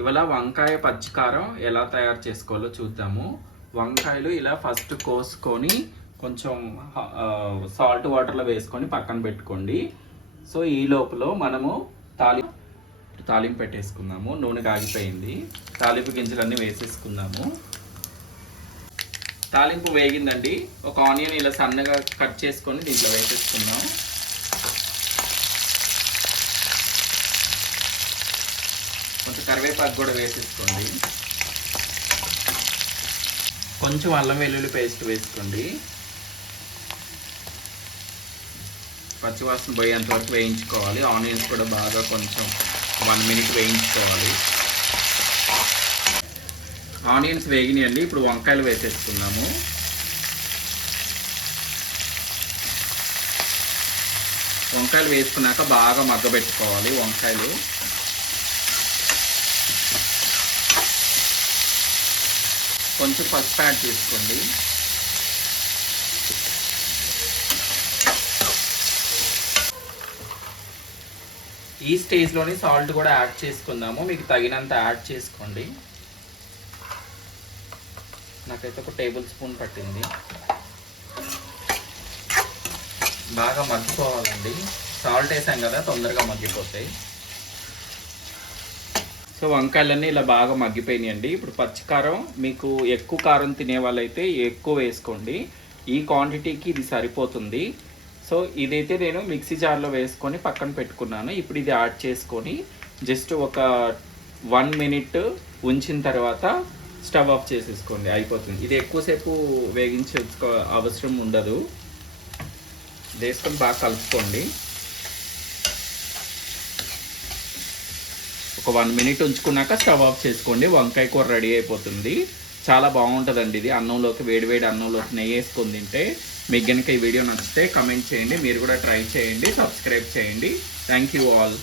ఇవాళ వంకాయ పచ్చికారం ఎలా తయారు చేసుకోవాలో చూద్దాము. వంకాయలు ఇలా ఫస్ట్ కోసుకొని కొంచెం సాల్ట్ వాటర్లో వేసుకొని పక్కన పెట్టుకోండి. సో ఈ లోపల మనము తాలింపు పెట్టేసుకుందాము. నూనె కాగిపోయింది, తాలింపు గింజలన్నీ వేసేసుకుందాము. తాలింపు వేగిందండి. ఒక ఆనియన్ ఇలా సన్నగా కట్ చేసుకొని దీంట్లో వేసేసుకుందాం. కొంచెం కరివేపాకు కూడా వేసేసుకోండి. కొంచెం అల్లం వెల్లుల్లి పేస్ట్ వేసుకోండి. పచ్చివాసన పోయేంత వరకు వేయించుకోవాలి. ఆనియన్స్ కూడా బాగా కొంచెం 1 మినిట్ వేయించుకోవాలి. ఆనియన్స్ వేగినాయండి. ఇప్పుడు వంకాయలు వేసేసుకుందాము. వంకాయలు వేసుకున్నాక బాగా మగ్గబెట్టుకోవాలి. వంకాయలు కొంచెం పసుపు యాడ్ చేసుకోండి. ఈ స్టేజ్లోని సాల్ట్ కూడా యాడ్ చేసుకుందాము. మీకు తగినంత యాడ్ చేసుకోండి. నాకైతే ఒక టేబుల్ స్పూన్ పట్టింది. బాగా మగ్గిపోవాలండి. సాల్ట్ వేసాం కదా, తొందరగా మగ్గిపోతాయి. సో వంకాయలన్నీ ఇలా బాగా మగ్గిపోయినాయండి. ఇప్పుడు పచ్చికారం మీకు ఎక్కువ కారం తినే వాళ్ళైతే ఎక్కువ వేసుకోండి. ఈ క్వాంటిటీకి ఇది సరిపోతుంది. సో ఇదైతే నేను మిక్సీ జార్లో వేసుకొని పక్కన పెట్టుకున్నాను. ఇప్పుడు ఇది యాడ్ చేసుకొని జస్ట్ ఒక 1 మినిట్ ఉంచిన తర్వాత స్టవ్ ఆఫ్ చేసేసుకోండి, అయిపోతుంది. ఇది ఎక్కువసేపు వేగించే అవసరం ఉండదు. వేసుకొని బాగా కలుపుకోండి. ఒక 1 మినిట్ ఉంచుకున్నాక స్టవ్ ఆఫ్ చేసుకోండి. వంకాయ కూర రెడీ అయిపోతుంది. చాలా బాగుంటుందండి ఇది. అన్నంలోకి, వేడివేడి అన్నంలోకి నెయ్యి వేసుకొని తింటే. మీకు కనుక ఈ వీడియో నచ్చితే కమెంట్ చేయండి. మీరు కూడా ట్రై చేయండి, సబ్స్క్రైబ్ చేయండి. Thank you all.